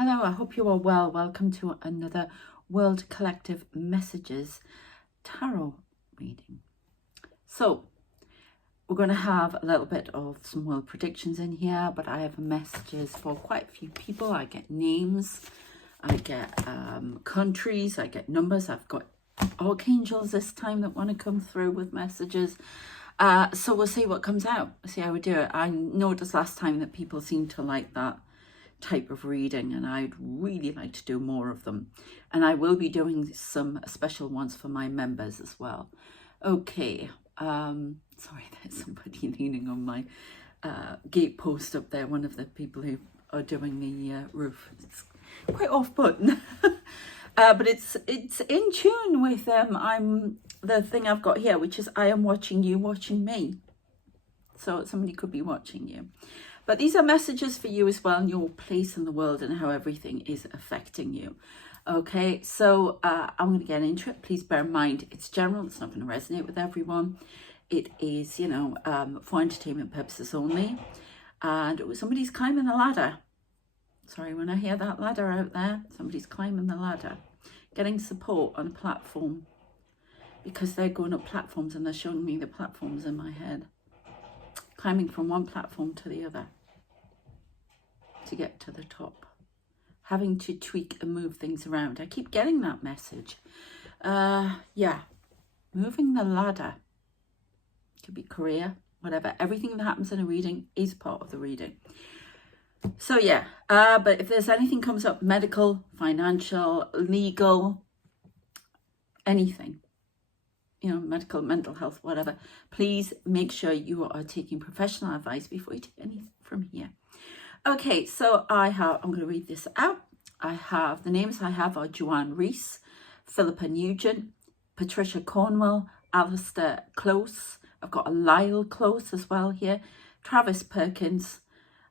Hello, I hope you are well. Welcome to another World Collective Messages tarot reading. So, we're going to have a little bit of some world predictions in here, but I have messages for quite a few people. I get names, I get countries, I get numbers. I've got archangels this time that want to come through with messages. So we'll see what comes out. We'll see how we do it. I noticed last time that people seem to like that type of reading, and I'd really like to do more of them, and I will be doing some special ones for my members as well. Okay, sorry, there's somebody leaning on my gate post up there, one of the people who are doing the roof. It's quite off-putting. But it's in tune with the thing I've got here, which is I am watching you watching me. So somebody could be watching you. But these are messages for you as well, and your place in the world and how everything is affecting you. Okay, so I'm going to get into it. Please bear in mind, it's general. It's not going to resonate with everyone. It is, for entertainment purposes only. And somebody's climbing the ladder. Sorry, when I hear that ladder out there, somebody's climbing the ladder. Getting support on a platform. Because they're going up platforms and they're showing me the platforms in my head. Climbing from one platform to the other to get to the top, having to tweak and move things around. I keep getting that message. Yeah, moving the ladder. Could be career, whatever. Everything that happens in a reading is part of the reading. So yeah, but if there's anything comes up, medical, financial, legal, anything, medical, mental health, whatever, please make sure you are taking professional advice before you take anything from here. Okay, so I'm going to read this out. The names I have are Joanne Reese, Philippa Nugent, Patricia Cornwell, Alistair Close. I've got a Lyle Close as well here, Travis Perkins,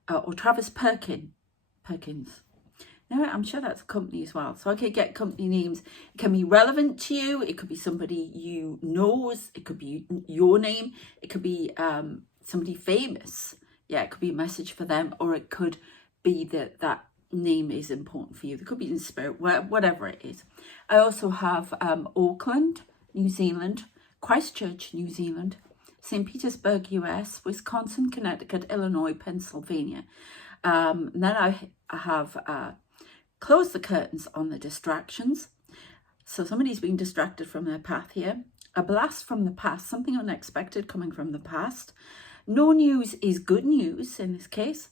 or Travis Perkins. No, I'm sure that's a company as well. So I could get company names. It can be relevant to you. It could be somebody you know. It could be your name. It could be somebody famous. Yeah, it could be a message for them, or it could be that name is important for you. It could be in spirit, whatever it is. I also have Auckland, New Zealand, Christchurch, New Zealand, St. Petersburg, US, Wisconsin, Connecticut, Illinois, Pennsylvania. Then I have close the curtains on the distractions. So somebody's being distracted from their path here. A blast from the past, something unexpected coming from the past. No news is good news in this case.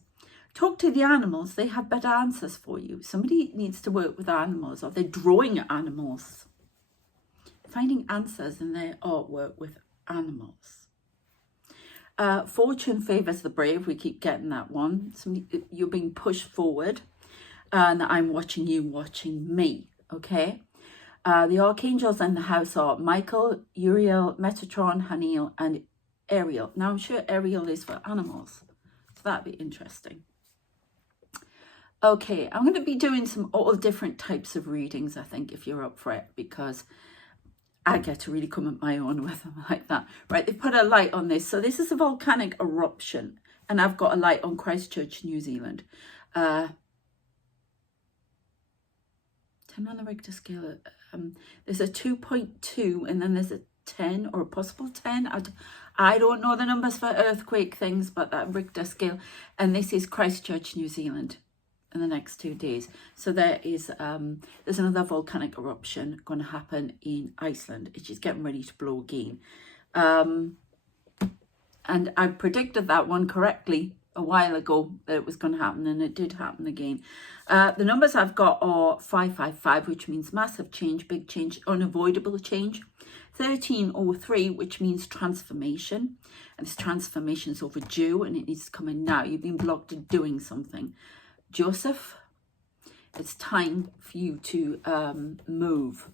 Talk to the animals, they have better answers for you. Somebody needs to work with animals, or they're drawing animals. Finding answers in their artwork with animals. Fortune favors the brave. We keep getting that one. You're being pushed forward. And I'm watching you watching me, okay? The archangels in the house are Michael, Uriel, Metatron, Haniel, and Ariel. Now, I'm sure Ariel is for animals, so that'd be interesting. Okay, I'm going to be doing all different types of readings, I think, if you're up for it, because I get to really come at my own with them like that. Right, they put a light on this. So this is a volcanic eruption, and I've got a light on Christchurch, New Zealand. 10 on the Richter scale. There's a 2.2, and then there's a 10 or a possible 10. I don't know the numbers for earthquake things, but that Richter scale. And this is Christchurch, New Zealand in the next 2 days. So there's another volcanic eruption going to happen in Iceland. It's just getting ready to blow again. And I predicted that one correctly a while ago that it was going to happen, and it did happen again. The numbers I've got are 555, which means massive change, big change, unavoidable change. 1303, which means transformation, and this transformation is overdue and it needs to come in now. You've been blocked in doing something. Joseph, it's time for you to move.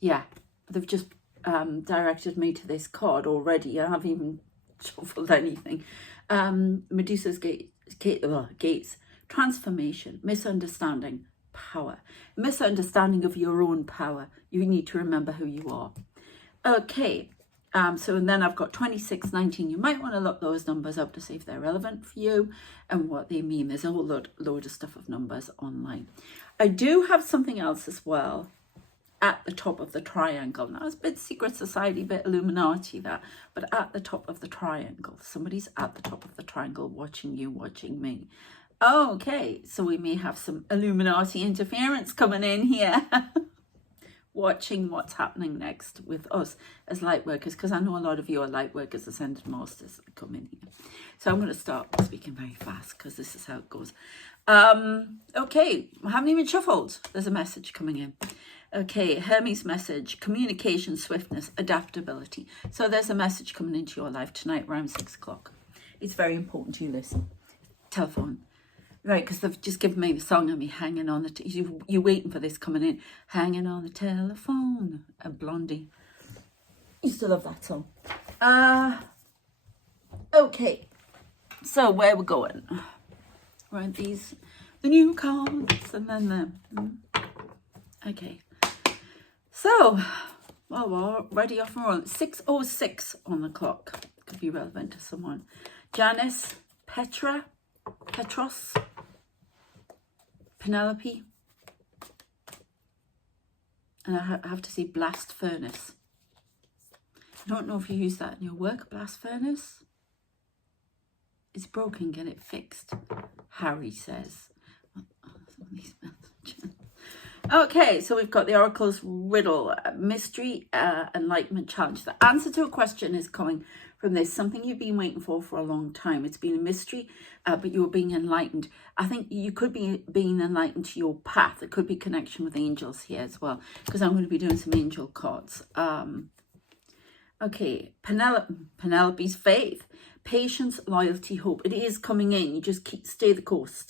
Yeah, they've just directed me to this card already. I haven't even shuffled anything. Medusa's gates, transformation, misunderstanding, power, misunderstanding of your own power. You need to remember who you are. Okay, So and then I've got 26, 19. You might want to look those numbers up to see if they're relevant for you and what they mean. There's a whole load of stuff of numbers online. I do have something else as well at the top of the triangle. Now it's a bit secret society, a bit Illuminati that, but at the top of the triangle. Somebody's at the top of the triangle watching you, watching me. Okay, so we may have some Illuminati interference coming in here. Watching what's happening next with us as light workers, because I know a lot of you are light workers, ascended masters that come in here. So I'm going to start speaking very fast because this is how it goes. Okay, I haven't even shuffled. There's a message coming in. Okay, Hermes message, communication, swiftness, adaptability. So there's a message coming into your life tonight around 6 o'clock. It's very important you listen. Telephone. Right, because they've just given me the song of me hanging on the... You're waiting for this coming in. Hanging on the telephone. A Blondie. Used to love that song. Okay. So where we're going. Right, the new cards and then the... Okay. So, well, we're ready off and rolling. 6:06 on the clock. Could be relevant to someone. Janice, Petros, Penelope, and I have to say blast furnace. I don't know if you use that in your work, blast furnace. It's broken, get it fixed, Harry says. Okay, so we've got the Oracle's Riddle, Mystery, Enlightenment Challenge. The answer to a question is coming from this, something you've been waiting for a long time. It's been a mystery, but you're being enlightened. I think you could be being enlightened to your path. It could be connection with angels here as well, because I'm going to be doing some angel cards. Okay, Penelope's faith, patience, loyalty, hope. It is coming in. You just stay the course,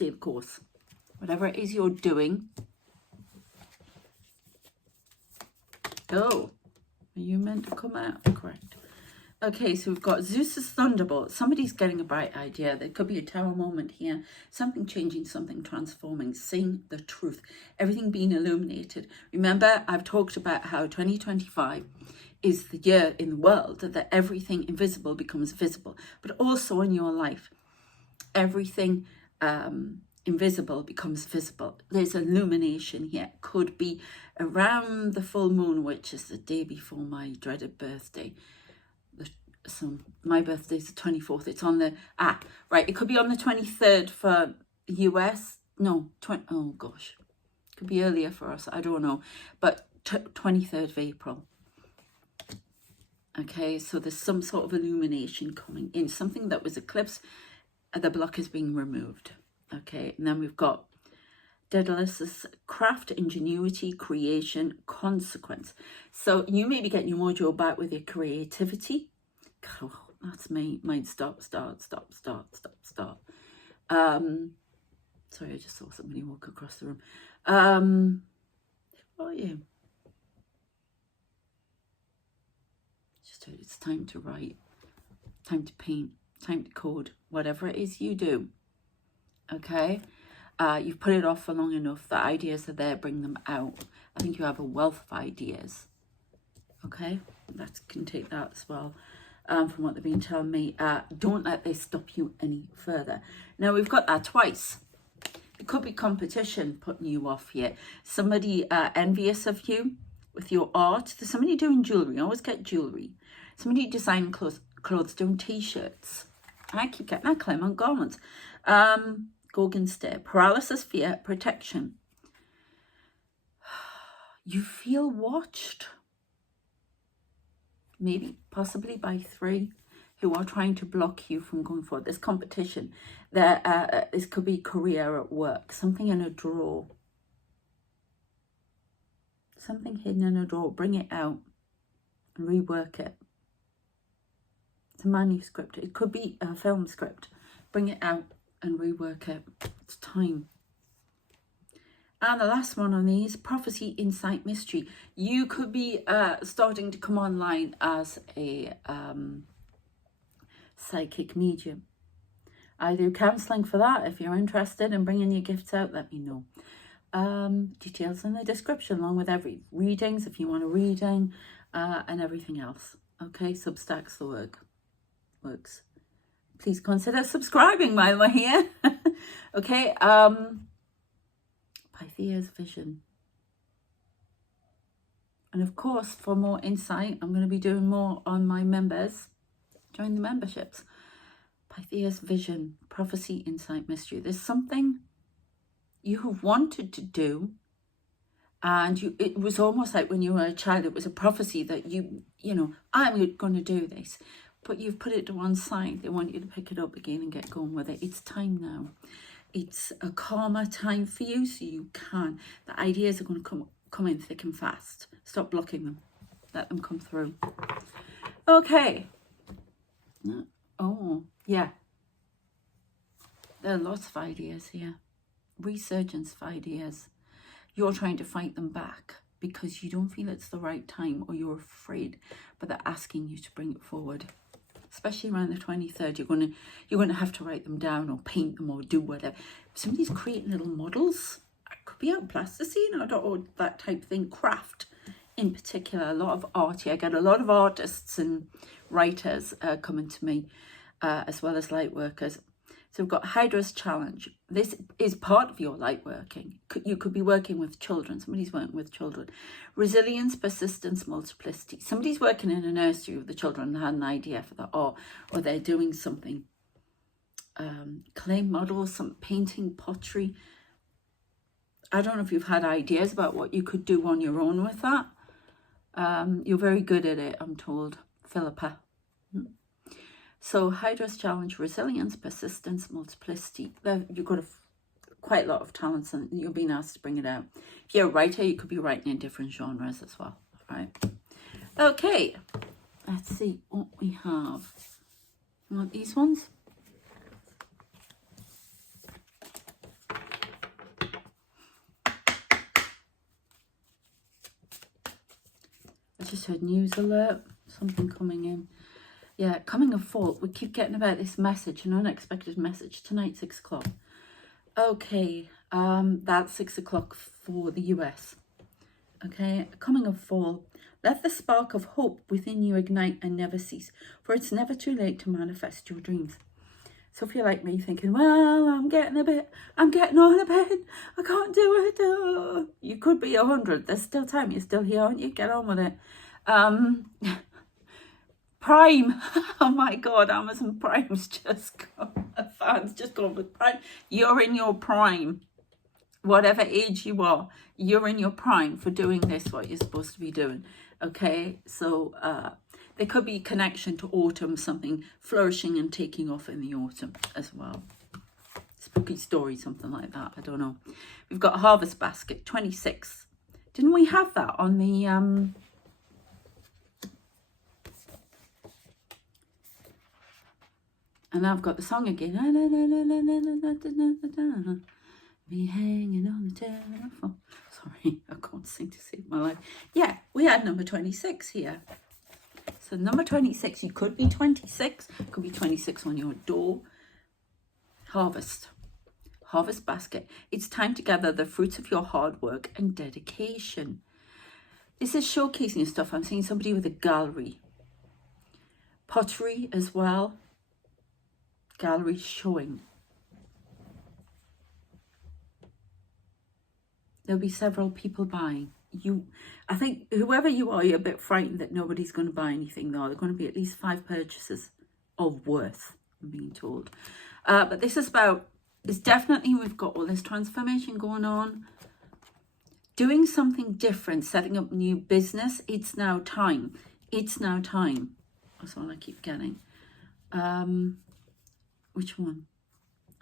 Whatever it is you're doing. Oh, are you meant to come out? Correct. Okay, so we've got Zeus's Thunderbolt. Somebody's getting a bright idea. There could be a tower moment here. Something changing, something transforming. Seeing the truth. Everything being illuminated. Remember, I've talked about how 2025 is the year in the world that everything invisible becomes visible. But also in your life, everything invisible becomes visible. There's illumination here. Could be around the full moon, which is the day before my dreaded birthday. So my birthday is the 24th. It's on the right. It could be on the 23rd for US. No, oh gosh, could be earlier for us. I don't know, but 23rd of April. Okay, so there's some sort of illumination coming in. Something that was eclipsed, the block is being removed. Okay, and then we've got Daedalus's craft, ingenuity, creation, consequence. So you may be getting your mojo back with your creativity. God, oh, that's me. Mine stop. Sorry, I just saw somebody walk across the room. Who are you? Just it's time to write, time to paint, time to code, whatever it is you do. Okay, you've put it off for long enough. The ideas are there, bring them out. I think you have a wealth of ideas. Okay, that can take that as well. From what they've been telling me, don't let this stop you any further. Now we've got that twice. It could be competition putting you off here. Somebody envious of you with your art. There's somebody doing jewelry. I always get jewelry. Somebody designing clothes, doing t-shirts. I keep getting that claim on garments. Gorgon stare, paralysis, fear, protection. You feel watched. Maybe, possibly by 3 who are trying to block you from going forward. There's competition. This could be career at work. Something in a drawer. Something hidden in a drawer. Bring it out and rework it. It's a manuscript. It could be a film script. Bring it out and rework it. It's time. And the last one on these, prophecy, insight, mystery. You could be starting to come online as a psychic medium. I do counselling for that. If you're interested in bringing your gifts out, let me know. Details in the description, along with every readings, if you want a reading, and everything else. Okay, Substacks the works. Please consider subscribing while we're here. Okay, Pythea's vision. And of course, for more insight, I'm going to be doing more on my members. Join the memberships. Pythea's vision, prophecy, insight, mystery. There's something you have wanted to do, and it was almost like when you were a child, it was a prophecy that you know, I'm going to do this. But you've put it to one side. They want you to pick it up again and get going with it. It's time now. It's a calmer time for you, so you can. The ideas are going to come in thick and fast. Stop blocking them. Let them come through. Okay. Oh, yeah. There are lots of ideas here. Resurgence of ideas. You're trying to fight them back because you don't feel it's the right time, or you're afraid, but they're asking you to bring it forward. Especially around the 23rd, you're going to have to write them down or paint them or do whatever. Somebody's creating little models. It could be out plasticine or that type of thing. Craft in particular. A lot of art here. I get a lot of artists and writers coming to me, as well as light workers. So we've got Hydra's challenge. This is part of your light working. You could be working with children. Somebody's working with children. Resilience, persistence, multiplicity. Somebody's working in a nursery with the children and had an idea for the art, or they're doing something. Clay models, some painting, pottery. I don't know if you've had ideas about what you could do on your own with that. You're very good at it, I'm told, Philippa. So Hydra's challenge, resilience, persistence, multiplicity. You've got quite a lot of talents, and you're being asked to bring it out. If you're a writer, you could be writing in different genres as well. All right. Okay. Let's see what we have. You want these ones? I just heard news alert. Something coming in. Yeah, coming of fall. We keep getting about this message, an unexpected message. Tonight, 6 o'clock. Okay, that's 6 o'clock for the US. Okay, coming of fall. Let the spark of hope within you ignite and never cease, for it's never too late to manifest your dreams. So if you're like me thinking, well, I'm getting on a bit, I can't do it. You could be 100. There's still time. You're still here, aren't you? Get on with it. Prime. Oh my God, Amazon Prime's just gone. A fan's just gone with Prime. You're in your prime. Whatever age you are, you're in your prime for doing this, what you're supposed to be doing. Okay, so there could be a connection to autumn, something flourishing and taking off in the autumn as well. Spooky story, something like that. I don't know. We've got Harvest Basket, 26. Didn't we have that on the... And I've got the song again. Me hanging on the telephone. Sorry, I can't sing to save my life. Yeah, we had number 26 here. So number 26, you could be 26. Could be 26 on your door. Harvest. Harvest basket. It's time to gather the fruits of your hard work and dedication. This is showcasing your stuff. I'm seeing somebody with a gallery. Pottery as well. Gallery showing. There'll be several people buying. I think whoever you are, you're a bit frightened that nobody's going to buy anything though. There are going to be at least 5 purchases of worth, I'm being told. But this is about, it's definitely, we've got all this transformation going on. Doing something different, setting up new business. It's now time. It's now time. That's all I keep getting. Which one?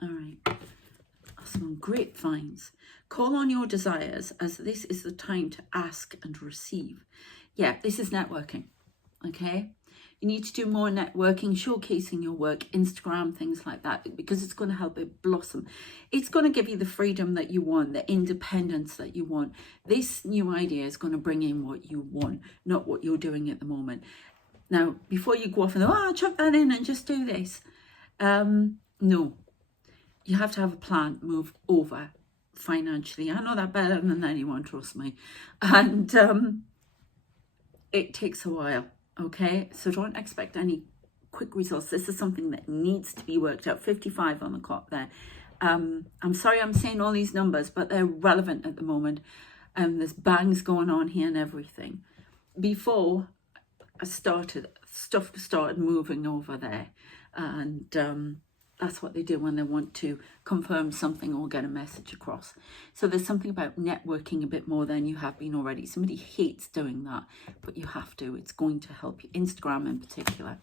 All right. Some grapevines. Call on your desires, as this is the time to ask and receive. Yeah, this is networking. Okay. You need to do more networking, showcasing your work, Instagram, things like that, because it's going to help it blossom. It's going to give you the freedom that you want, the independence that you want. This new idea is going to bring in what you want, not what you're doing at the moment. Now, before you go off and, I'll chuck that in and just do this. No, you have to have a plan, move over financially. I know that better than anyone, trust me. And it takes a while. Okay, so don't expect any quick results. This is something that needs to be worked out. 55 on the clock there. I'm sorry I'm saying all these numbers, but they're relevant at the moment. There's bangs going on here and everything. Before I started, stuff started moving over there, and that's what they do when they want to confirm something or get a message across. So there's something about networking a bit more than you have been already. Somebody hates doing that, but you have to. It's going to help you. Instagram in particular.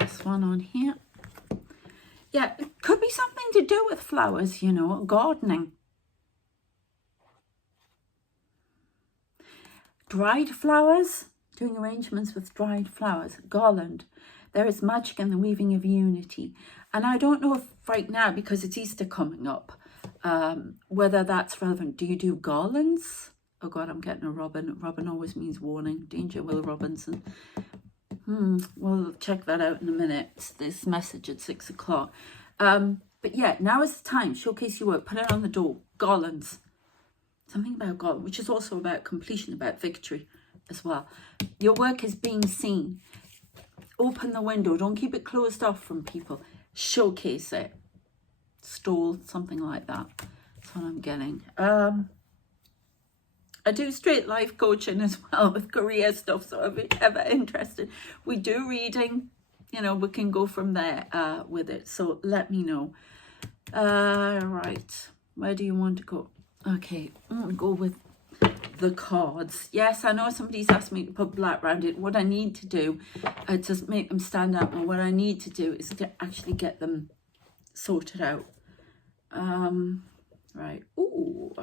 Last one on here. Yeah, it could be something to do with flowers, you know, gardening. Dried flowers, doing arrangements with dried flowers, garland. There is magic in the weaving of unity. And I don't know if right now, because it's Easter coming up, whether that's relevant. Do you do garlands? Oh God, I'm getting a robin. Robin always means warning. Danger, Will Robinson. We'll check that out in a minute. It's this message at 6 o'clock. But yeah, now is the time. Showcase your work. Put it on the door. Garlands. Something about garland, which is also about completion, about victory as well. Your work is being seen. Open the window. Don't keep it closed off from people. Showcase it. Stall, something like that. That's what I'm getting. I do straight life coaching as well with career stuff. So if you're ever interested, we do reading. You know, we can go from there with it. So let me know. Right. Where do you want to go? Okay. I'm going to go with the cards. Yes, I know somebody's asked me to put black around it. What I need to do to make them stand out, and what I need to do is to actually get them sorted out. Right. Ooh.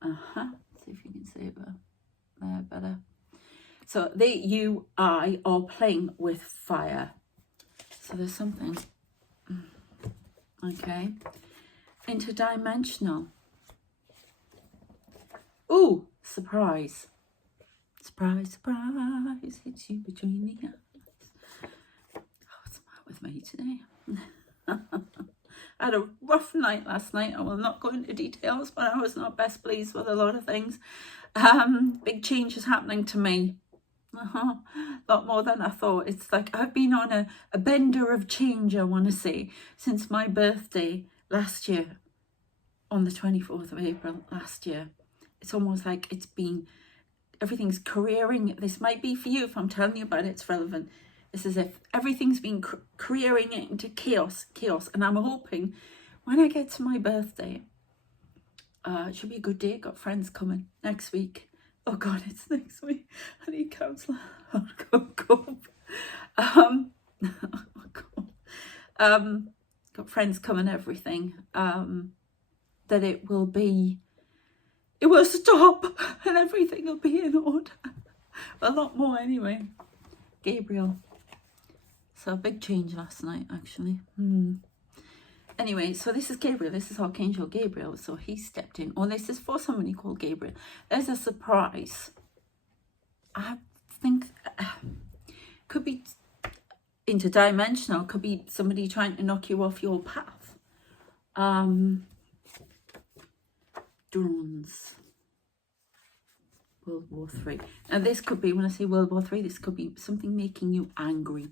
See if you can see it there better. So I are playing with fire. So there's something. Okay. Interdimensional. Ooh, surprise. Surprise, surprise, hits you between the eyes. Oh, what's the matter with me today? I had a rough night last night. I will not go into details, but I was not best pleased with a lot of things. Big changes happening to me. A lot more than I thought. It's like I've been on a bender of change, I want to say, since my birthday last year, on the 24th of April last year. It's almost like it's been, everything's careering. This might be for you. If I'm telling you about it, it's relevant. It's as if everything's been careering into chaos. And I'm hoping when I get to my birthday, it should be a good day. Got friends coming next week. Oh God, it's next week. I need counselor. Oh God. Got friends coming, everything. That it will stop and everything will be in order. A lot more anyway. Gabriel. So a big change last night, actually. Anyway, so this is Gabriel. This is Archangel Gabriel. So he stepped in. Oh, this is for somebody called Gabriel. There's a surprise. I think could be interdimensional. Could be somebody trying to knock you off your path. Drones. World War III. Now this could be, when I say World War III, this could be something making you angry,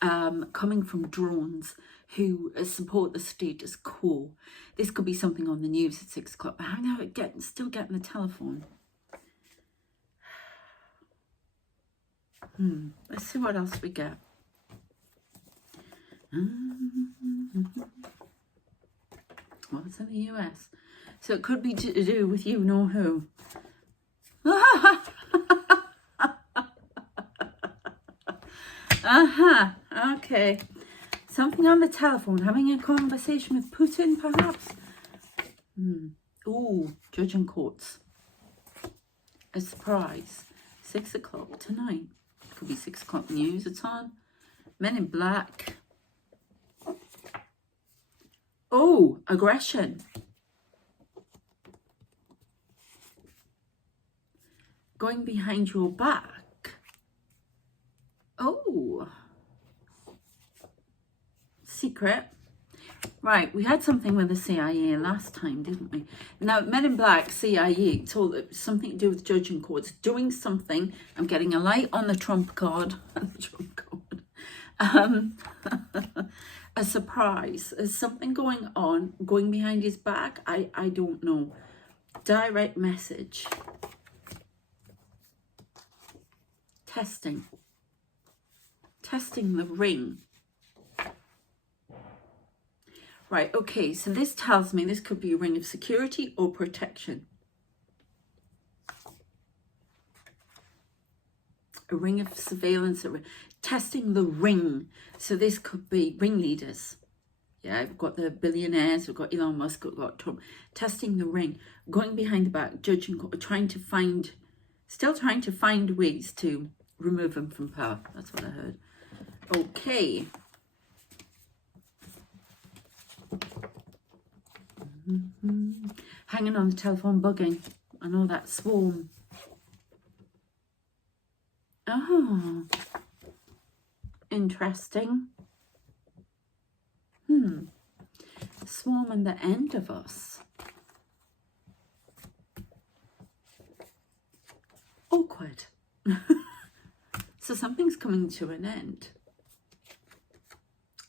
coming from drones who support the status quo. This could be something on the news at 6 o'clock. But I'm now still getting the telephone. Let's see what else we get. Well, it's in the US. So it could be to do with you know who. Okay. Something on the telephone. Having a conversation with Putin, perhaps? Ooh, judge in courts. A surprise. 6 o'clock tonight. Could be 6 o'clock news. It's on. Men in Black. Oh, aggression. Going behind your back. Oh. Secret. Right, we had something with the CIA last time, didn't we? Now, Men in Black, CIA, told it something to do with judging courts, doing something. I'm getting a light on the trump card. The trump card. A surprise. There's something going on, going behind his back. I don't know. Direct message. Testing. Testing the ring. Right, okay, so this tells me this could be a ring of security or protection. A ring of surveillance, testing the ring. So this could be ringleaders. Yeah, we've got the billionaires, we've got Elon Musk, we've got Trump. Testing the ring, going behind the back, judging, still trying to find ways to remove him from power. That's what I heard. Okay. Hanging on the telephone, bugging. I know that swarm. Oh, interesting. Swarm on the end of us. Awkward. So something's coming to an end.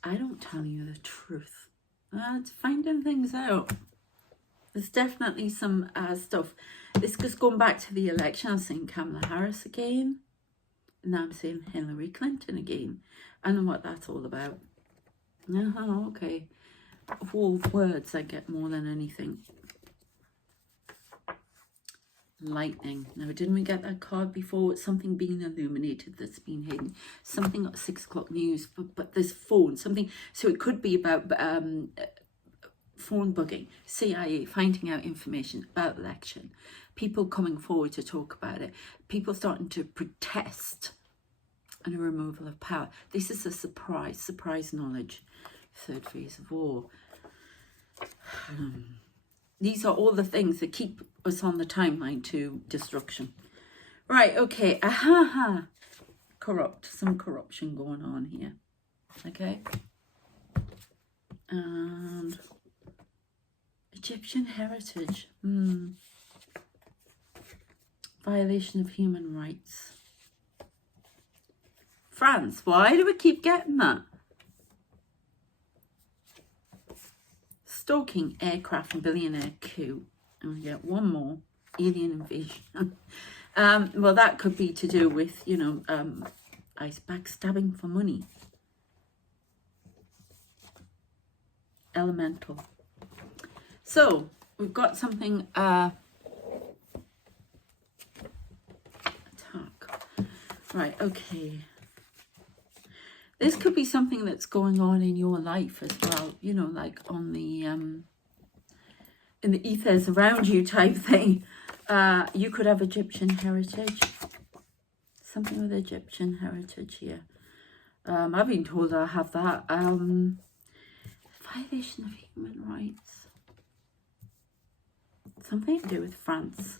I don't tell you the truth. It's finding things out. There's definitely some stuff. This is going back to the election. I'm saying Kamala Harris again. And now I'm saying Hillary Clinton again. I know what that's all about. Okay. War of words I get more than anything. Lightning. Now, didn't we get that card before? It's something being illuminated that's been hidden. Something at 6 o'clock news. But this phone. Something. So it could be about phone bugging, CIA finding out information about election, people coming forward to talk about it, people starting to protest, and a removal of power. This is a surprise knowledge. Third phase of war. These are all the things that keep us on the timeline to destruction. Right, okay. Corrupt. Some corruption going on here. Okay. And Egyptian heritage. Violation of human rights. France. Why do we keep getting that? Stalking aircraft and billionaire coup. And we get one more. Alien invasion. Well, that could be to do with, ice backstabbing for money. Elemental. So, we've got something, attack. Right, okay. This could be something that's going on in your life as well, like on the, in the ethers around you type thing. You could have Egyptian heritage. Something with Egyptian heritage here. I've been told I have that. Violation of human rights. Something to do with France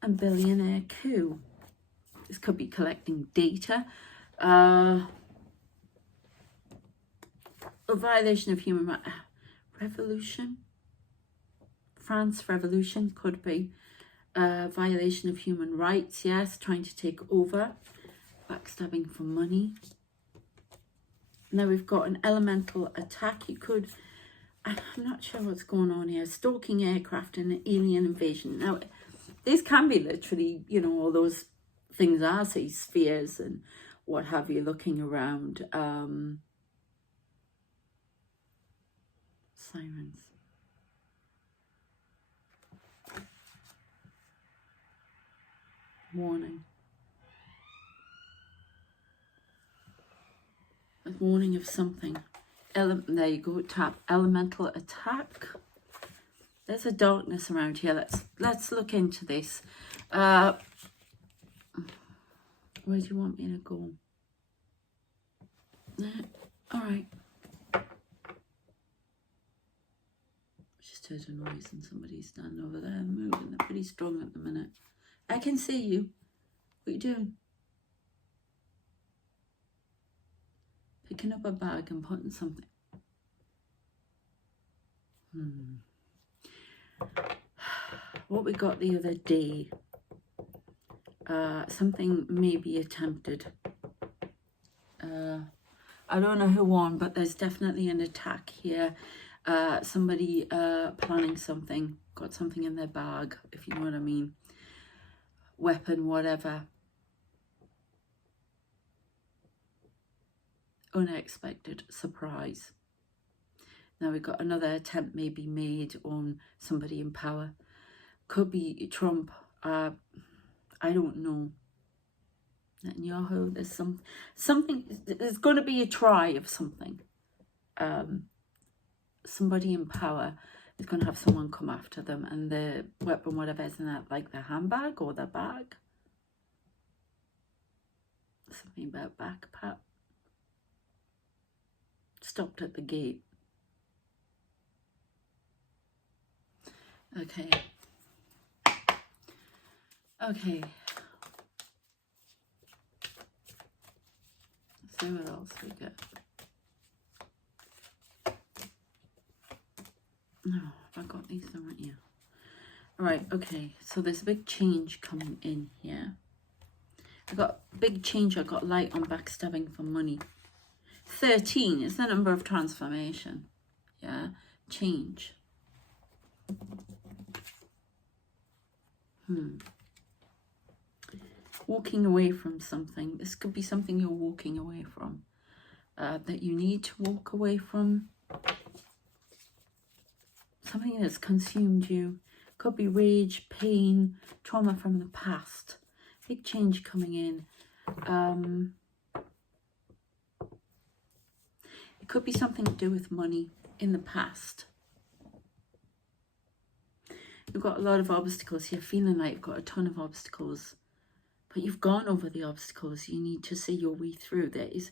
and billionaire coup. This could be collecting data. A violation of human rights. Revolution. France revolution could be. Violation of human rights, yes. Trying to take over. Backstabbing for money. Now we've got an elemental attack. You could... I'm not sure what's going on here. Stalking aircraft and an alien invasion. Now, this can be literally, all those things I see, spheres and what have you, looking around. Sirens. Warning. A warning of something. There you go, tap. Elemental attack. There's a darkness around here. Let's look into this. Where do you want me to go? All right. Just heard a noise and somebody's standing over there moving. They're pretty strong at the minute. I can see you. What are you doing? Picking up a bag and putting something. What we got the other day, something may be attempted. I don't know who won, but there's definitely an attack here. Somebody planning something, got something in their bag, if you know what I mean. Weapon, whatever. Unexpected surprise. Now we've got another attempt maybe made on somebody in power. Could be Trump. I don't know. Netanyahu. There's something. There's going to be a try of something. Somebody in power is going to have someone come after them, and the weapon, whatever, isn't that like the handbag or the bag? Something about backpack. Stopped at the gate. Okay. Okay. Let's see what else we get. No, I got these, haven't you? Alright, okay. So there's a big change coming in here. I got big change. I got light on backstabbing for money. 13 is the number of transformation. Yeah, change. Walking away from something. This could be something you're walking away from. That you need to walk away from. Something that's consumed you. Could be rage, pain, trauma from the past. Big change coming in. It could be something to do with money in the past. You've got a lot of obstacles. You're feeling like you've got a ton of obstacles. But you've gone over the obstacles. You need to see your way through. There is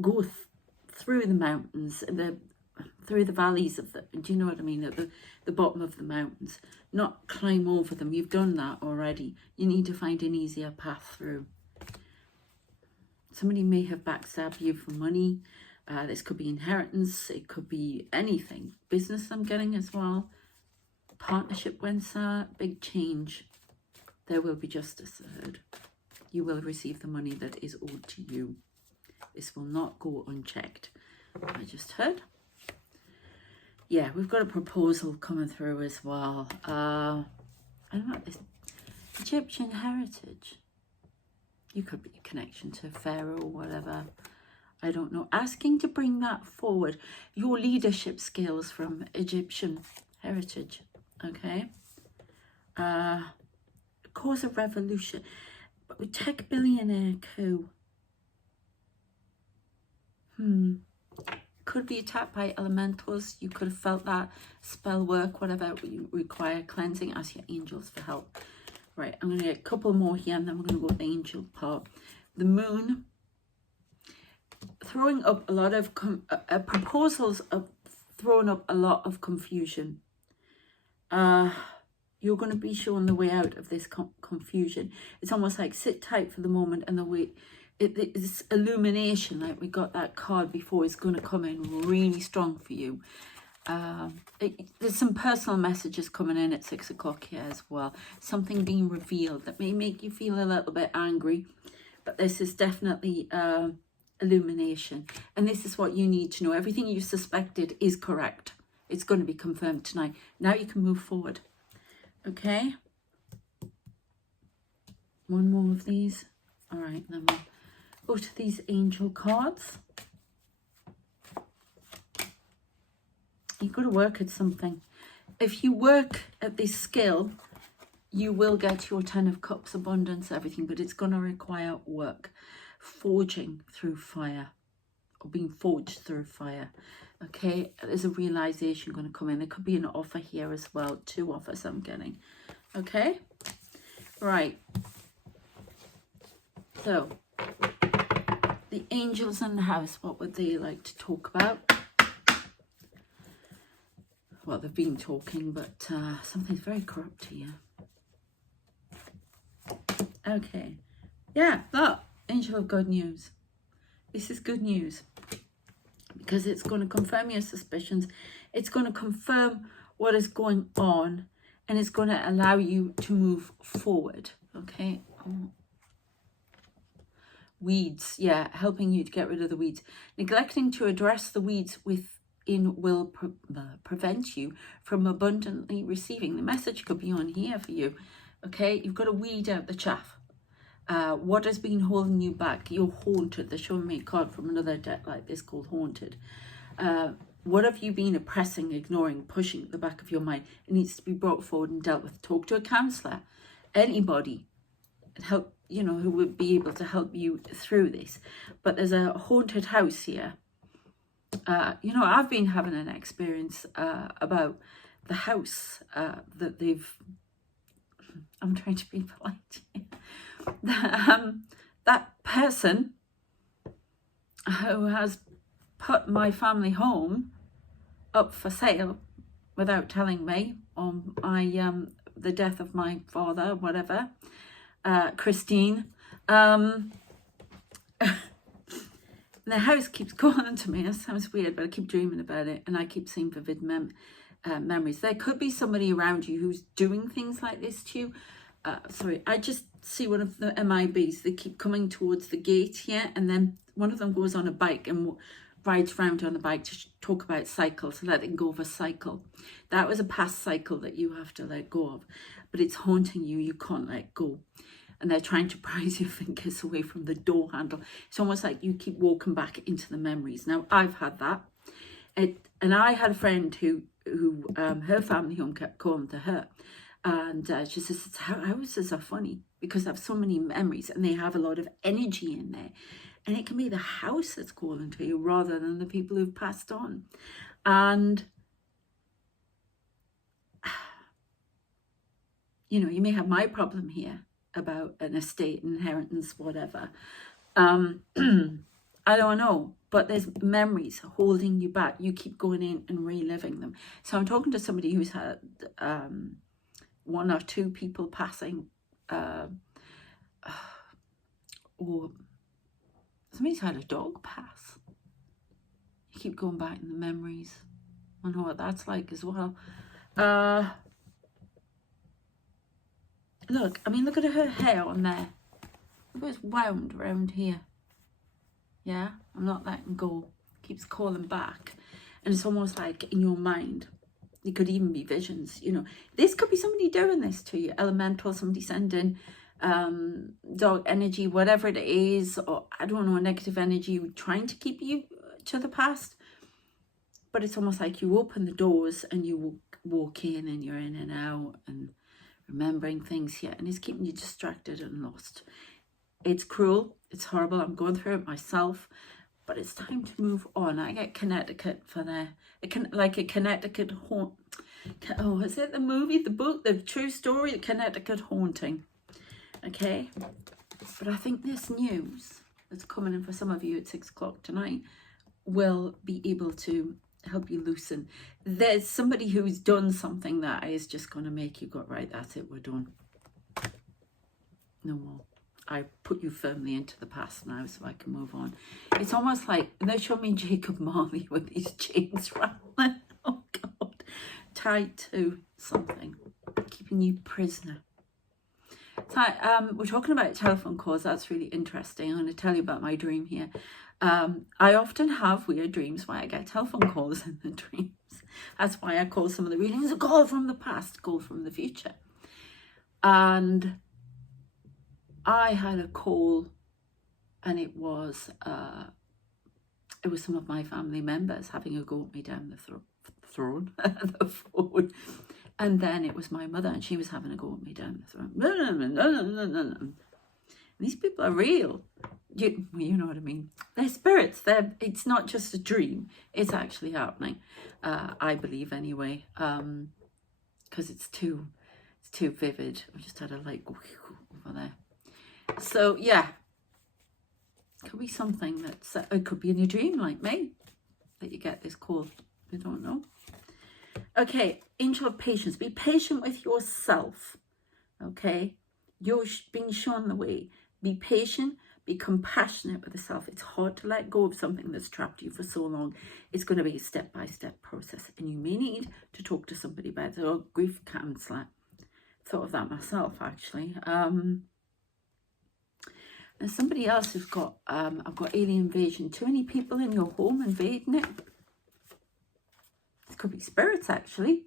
go through the mountains, through the valleys of the, do you know what I mean? At the bottom of the mountains. Not climb over them. You've done that already. You need to find an easier path through. Somebody may have backstabbed you for money. This could be inheritance. It could be anything. Business I'm getting as well. Partnership went sour. Big change. There will be justice ahead. You will receive the money that is owed to you. This will not go unchecked. I just heard. Yeah, we've got a proposal coming through as well. I don't know, this Egyptian heritage. You could be a connection to Pharaoh or whatever. I don't know. Asking to bring that forward. Your leadership skills from Egyptian heritage. Okay. Cause a revolution. But with tech billionaire coup. Could be attacked by elementals. You could have felt that. Spell work, whatever. You require cleansing. Ask your angels for help. Right, I'm going to get a couple more here, and then we're going to go to the angel part. The moon. Throwing up a lot of proposals of throwing up a lot of confusion. You're going to be shown the way out of this confusion. It's almost like sit tight for the moment, and the way it's illumination, like we got that card before, is going to come in really strong for you. There's some personal messages coming in at 6 o'clock here as well. Something being revealed that may make you feel a little bit angry, but this is definitely illumination, and this is what you need to know. Everything you suspected is correct. It's going to be confirmed tonight. Now you can move forward. Okay, one more of these. All right, then we'll go to these angel cards. You've got to work at something. If you work at this skill, you will get your 10 of Cups, abundance, everything, but it's going to require work. Forging through fire, or being forged through fire. Okay, there's a realization going to come in. There could be an offer here as well. 2 offers I'm getting. Okay, right. So, the angels in the house, what would they like to talk about? Well, they've been talking, but something's very corrupt here. Okay, yeah, that angel of good news. This is good news, because it's going to confirm your suspicions. It's going to confirm what is going on, and it's going to allow you to move forward. Okay. Weeds, yeah, helping you to get rid of the weeds. Neglecting to address the weeds within will prevent you from abundantly receiving. The message could be on here for you. Okay, you've got to weed out the chaff. What has been holding you back? You're haunted. They're showing me a card from another deck like this called Haunted. What have you been oppressing, ignoring, pushing at the back of your mind? It needs to be brought forward and dealt with. Talk to a counsellor, anybody, and help, you know, who would be able to help you through this. But there's a haunted house here. You know, I've been having an experience about the house that they've... I'm trying to be polite. That person who has put my family home up for sale without telling me on my the death of my father, whatever, Christine. The house keeps calling to me. It sounds weird, but I keep dreaming about it, and I keep seeing vivid memories. There could be somebody around you who's doing things like this to you. Sorry, I just see one of the MIBs. They keep coming towards the gate here, and then one of them goes on a bike and rides round on a bike to talk about cycles, letting go of a cycle. That was a past cycle that you have to let go of, but it's haunting you. You can't let go. And they're trying to prise your fingers away from the door handle. It's almost like you keep walking back into the memories. Now, I've had that. And I had a friend who her family home kept calling to her. And she says, houses are funny because I have so many memories and they have a lot of energy in there. And it can be the house that's calling to you rather than the people who've passed on. And, you know, you may have my problem here about an estate, inheritance, whatever. I don't know, but there's memories holding you back. You keep going in and reliving them. So I'm talking to somebody who's had one or two people passing, or somebody's had a dog pass. You keep going back in the memories. I know what that's like as well. Look, I mean, look at her hair on there. Look at it's wound around here. Yeah, I'm not letting go. Keeps calling back. And it's almost like in your mind. It could even be visions, you know. This could be somebody doing this to you. Elemental, somebody sending dog energy, whatever it is. Or, I don't know, negative energy trying to keep you to the past. But it's almost like you open the doors and you walk in and you're in and out and remembering things here, and it's keeping you distracted and lost. It's cruel, it's horrible. I'm going through it myself, but it's time to move on. I get Connecticut for there. Like a Connecticut haunt. Oh, is it the movie, the book, the true story, the Connecticut haunting? Okay, but I think this news that's coming in for some of you at 6 o'clock tonight will be able to help you loosen. There's somebody who's done something that is just going to make you go, right, that's it, we're done. No more. I put you firmly into the past now so I can move on. It's almost like, and they're showing me Jacob Marley with these chains rattling. Oh God. Tied to something. Keeping you prisoner. So we're talking about telephone calls. That's really interesting. I'm going to tell you about my dream here. I often have weird dreams where I get telephone calls in the dreams. That's why I call some of the readings a call from the past, call from the future. And I had a call, and it was some of my family members having a go at me down the phone. And then it was my mother, and she was having a go at me down the throat. These people are real. You know what I mean. They're spirits. It's not just a dream. It's actually happening. I believe anyway. Because it's too vivid. I just had a light go over there. So yeah, could be something that's it could be in your dream, like me, that you get this call. I don't know. Okay, angel of patience. Be patient with yourself. Okay, you're being shown the way. Be patient, Be compassionate with yourself. It's hard to let go of something that's trapped you for so long. It's going to be a step-by-step process, and you may need to talk to somebody about it, or grief counsellor. Thought of that myself, actually. There's somebody else who's got, I've got alien invasion. Too many people in your home invading it. This could be spirits, actually.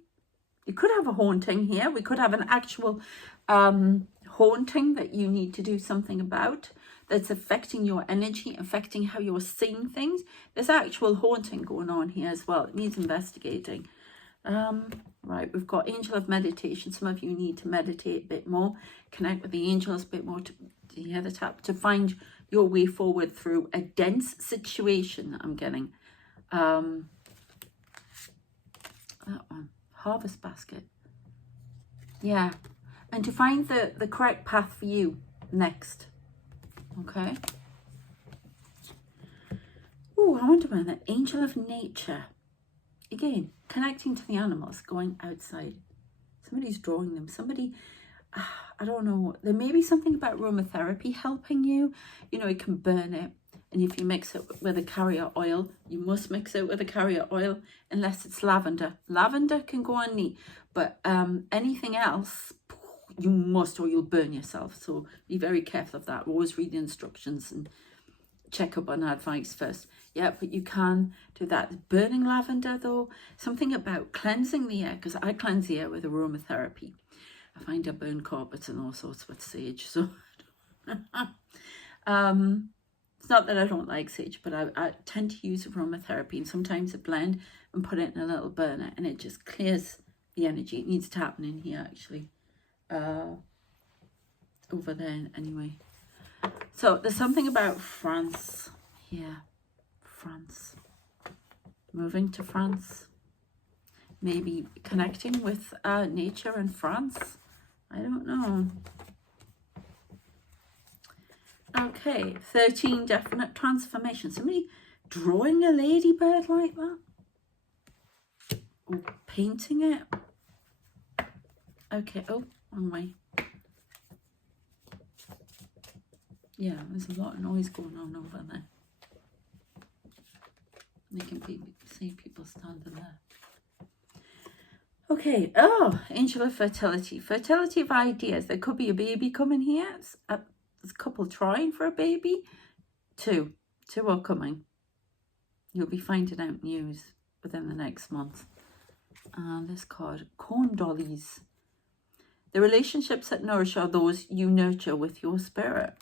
You could have a haunting here. We could have an actual haunting that you need to do something about, that's affecting your energy, affecting how you're seeing things. There's actual haunting going on here as well. It needs investigating. Right, we've got angel of meditation. Some of you need to meditate a bit more, connect with the angels a bit more. Do you hear the tap? To find your way forward through a dense situation. I'm getting that one, harvest basket. Yeah, and to find the correct path for you next. Okay. Oh, I wonder when the angel of nature. Again, connecting to the animals, going outside. Somebody's drawing them. Somebody, I don't know. There may be something about aromatherapy helping you. You know, it can burn it. And if you mix it with a carrier oil, you must mix it with a carrier oil, unless it's lavender. Lavender can go on neat, but anything else, you must, or you'll burn yourself. So be very careful of that. Always read the instructions and check up on advice first. Yeah, but you can do that. Burning lavender, though, something about cleansing the air, because I cleanse the air with aromatherapy. I find I burn carpets and all sorts with sage. So it's not that I don't like sage, but I tend to use aromatherapy, and sometimes a blend and put it in a little burner, and it just clears the energy. It needs to happen in here, actually. Over there, anyway. So there's something about France here. France. Moving to France. Maybe connecting with nature in France. I don't know. Okay, 13 definite transformations. Somebody drawing a ladybird like that? Or painting it? Okay, oh, wrong way. Yeah, there's a lot of noise going on over there. You can see people standing there. Okay, oh, angel of fertility. Fertility of ideas. There could be a baby coming here. There's a couple trying for a baby. Two are coming. You'll be finding out news within the next month. And this card, corn dollies. The relationships that nourish are those you nurture with your spirit.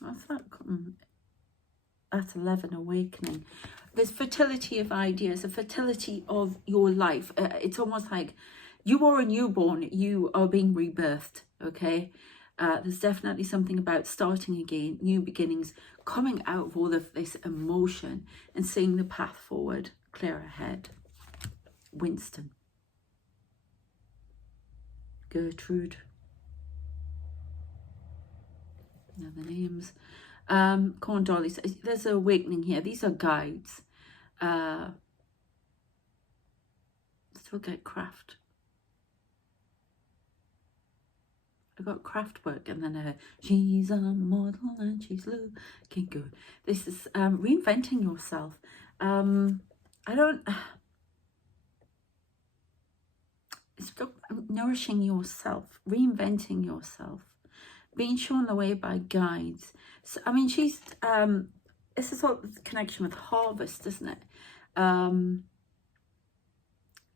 What's that? At 11, awakening. There's fertility of ideas, a fertility of your life. It's almost like you are a newborn, you are being rebirthed, okay? There's definitely something about starting again, new beginnings, coming out of all of this emotion and seeing the path forward, clear ahead. Winston. Gertrude. Now the names. Corn dollies. There's an awakening here. These are guides. Still get craft. I got craft work, and then she's a model and she's looking good. This is reinventing yourself. It's nourishing yourself, reinventing yourself, being shown the way by guides. So, I mean, she's this is all the connection with harvest, isn't it?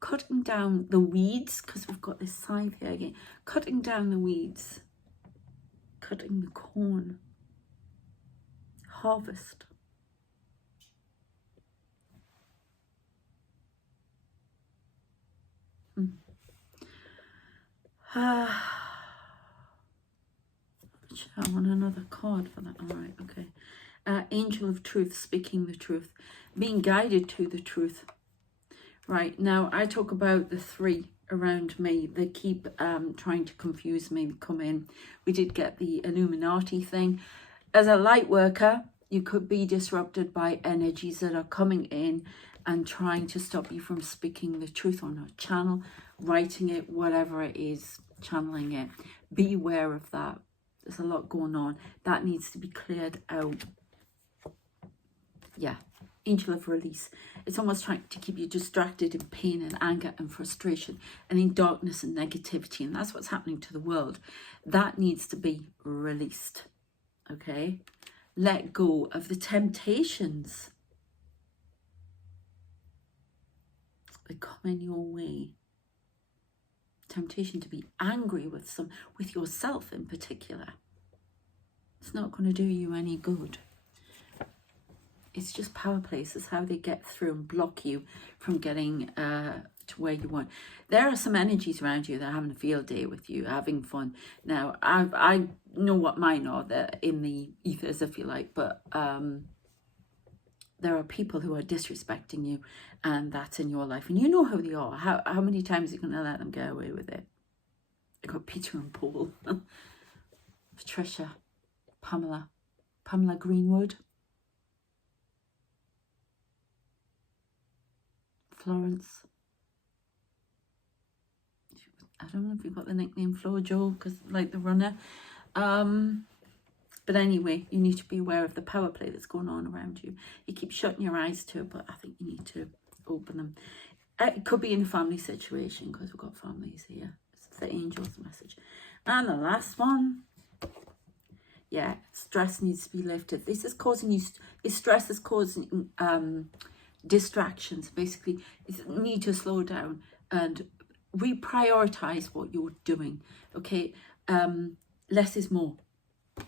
Cutting down the weeds, because we've got this scythe here again. Cutting down the weeds, cutting the corn. Harvest. I want another card for that. All right, okay. Angel of truth, speaking the truth, being guided to the truth. Right, now I talk about the three around me that keep trying to confuse me, come in. We did get the Illuminati thing. As a light worker, you could be disrupted by energies that are coming in and trying to stop you from speaking the truth on a channel, writing it, whatever it is, channeling it. Be aware of that. There's a lot going on. That needs to be cleared out. Yeah. Angel of release. It's almost trying to keep you distracted in pain and anger and frustration and in darkness and negativity. And that's what's happening to the world. That needs to be released. Okay? Let go of the temptations that come in your way. Temptation to be angry with yourself in particular. It's not going to do you any good. It's just power plays. It's how they get through and block you from getting to where you want. There are some energies around you that are having a field day with you, having fun. Now, I know what mine are. They're in the ethers, if you like, but there are people who are disrespecting you, and that's in your life. And you know who they are. How many times are you going to let them get away with it? I got Peter and Paul, Patricia, Pamela Greenwood, Florence. I don't know if you got the nickname Flojo, because like the runner. But anyway, you need to be aware of the power play that's going on around you. You keep shutting your eyes to it, but I think you need to open them. It could be in a family situation, because we've got families here. It's the angel's message. And the last one. Yeah, stress needs to be lifted. This is causing you, this stress is causing distractions. Basically, you need to slow down and reprioritize what you're doing. Okay, less is more.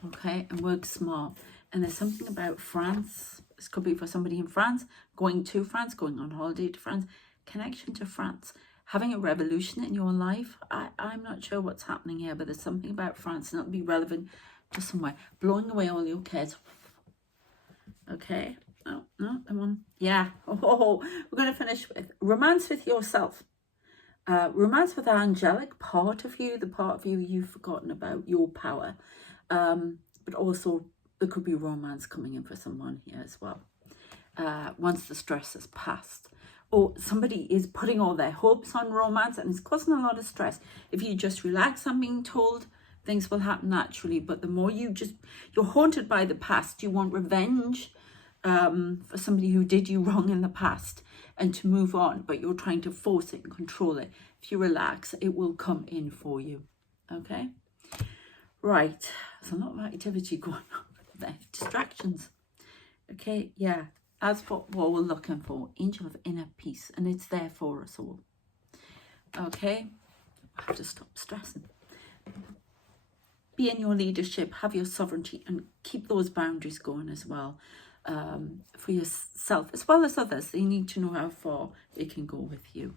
Okay, and work smart. And there's something about France. This could be for somebody in France, going to France, going on holiday to France, connection to France, having a revolution in your life. I'm not sure what's happening here, but there's something about France, and it'll be relevant to somewhere. Blowing away all your cares. Okay. Oh, no, come on. Yeah. Oh, we're going to finish with romance with yourself. Romance with the angelic part of you, the part of you you've forgotten about, your power. But also there could be romance coming in for someone here as well. Once the stress has passed. Or somebody is putting all their hopes on romance and it's causing a lot of stress. If you just relax, I'm being told, things will happen naturally. But the more you're haunted by the past, you want revenge for somebody who did you wrong in the past and to move on, but you're trying to force it and control it. If you relax, it will come in for you. Okay? Right. There's a lot of activity going on there. Distractions. Okay, yeah. That's what we're looking for. Angel of inner peace. And it's there for us all. Okay? I have to stop stressing. Be in your leadership. Have your sovereignty. And keep those boundaries going as well. For yourself as well as others. They need to know how far they can go with you.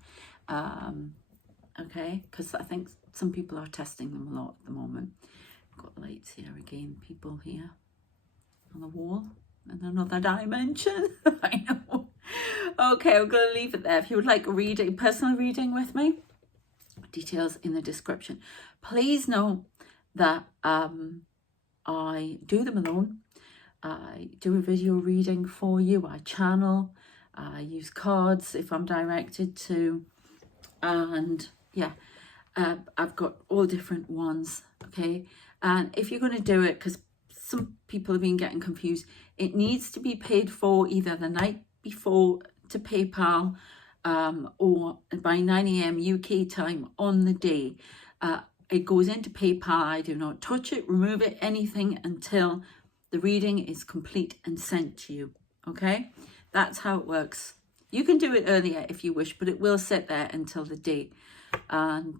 Okay? Because I think some people are testing them a lot at the moment. Got lights here again, people here on the wall in another dimension. I know. Okay, I'm going to leave it there. If you would like a reading, personal reading with me, details in the description. Please know that I do them alone. I do a video reading for you. I channel. I use cards if I'm directed to. And yeah, I've got all different ones. Okay. And if you're going to do it, because some people have been getting confused, it needs to be paid for either the night before to PayPal or by 9 a.m. UK time on the day. It goes into PayPal. I do not touch it, remove it, anything until the reading is complete and sent to you. Okay? That's how it works. You can do it earlier if you wish, but it will sit there until the day. And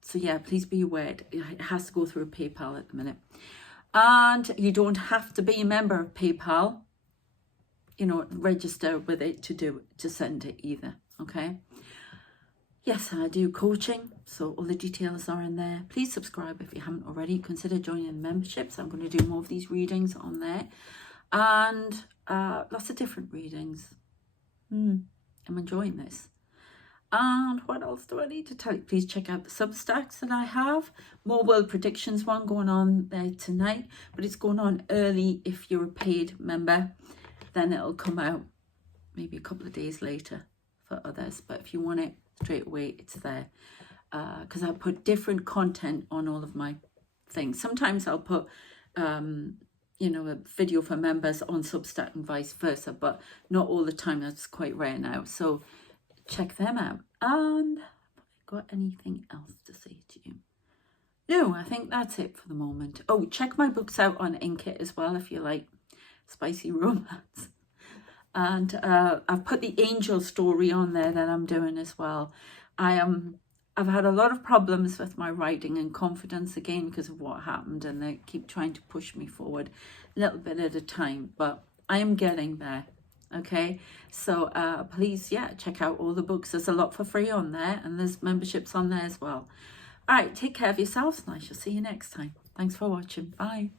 so yeah, please be aware, it has to go through PayPal at the minute. And you don't have to be a member of PayPal, you know, register with it to send it either. Okay. Yes, I do coaching, so all the details are in there. Please subscribe if you haven't already. Consider joining the memberships. I'm going to do more of these readings on there. And lots of different readings. I'm enjoying this. And what else do I need to tell you? Please check out the Substacks that I have. More world predictions one going on there tonight, but it's going on early if you're a paid member. Then it'll come out maybe a couple of days later for others. But if you want it straight away, it's there. Because I put different content on all of my things. Sometimes I'll put, you know, a video for members on Substack and vice versa, but not all the time. That's quite rare now. So check them out. And have I got anything else to say to you? No, I think that's it for the moment. Oh, check my books out on Inkit as well if you like spicy romance. And I've put the angel story on there that I'm doing as well. I've had a lot of problems with my writing and confidence again because of what happened, and they keep trying to push me forward a little bit at a time, but I am getting there. Okay, so please, yeah, check out all the books. There's a lot for free on there, and there's memberships on there as well. All right, take care of yourselves, and I shall see you next time. Thanks for watching. Bye.